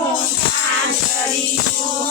દાદાજીનું ઝાંઝરિયું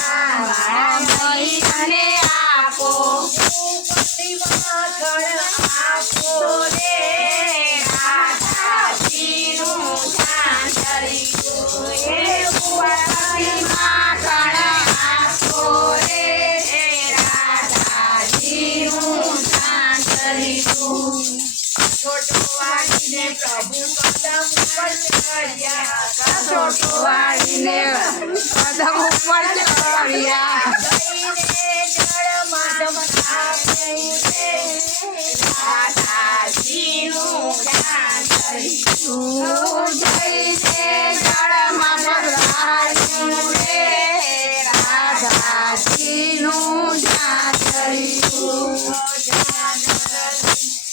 કદમ ઉપર ચડ્યા જઈને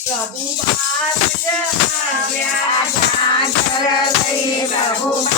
પ્રભુ બાદ આવ્યા પ્રભુ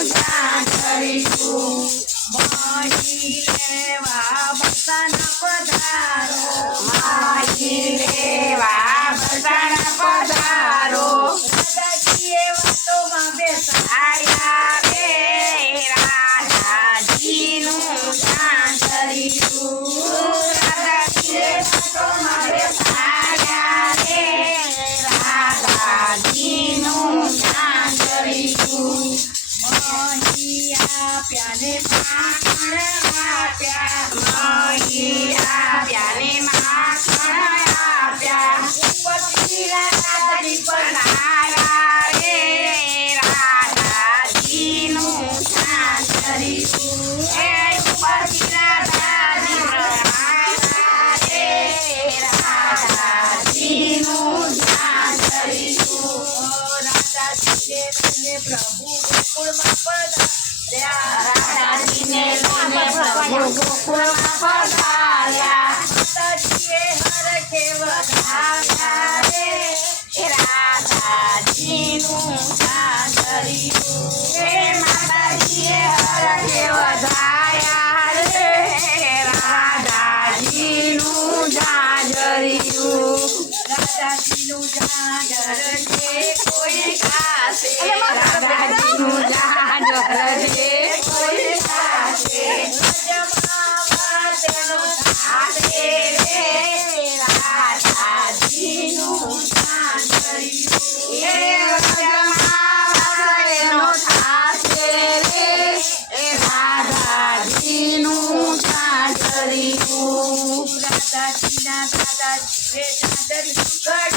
પધારો. દાદાજીએ વાતોમાં બેસા આયા રે રાધાજીનું જાજરિયું રાધાજીએ વાતોમાં બેસાડ્યા રે રાધાજીનું જાજરિયું મહી આપ્યા ને માખણ પ્રભુ ગોકુળમાં પધાર્યા રાધાજીને રાધાજીનું જાજરિયું રાધાજીનું ઝાંઝર છે કોઈ જમાવા તેનો ખાશે રે રાધાજીનું જાજરિયું એ રાધાજીનું જાજરિયું રાધાજીના Yes.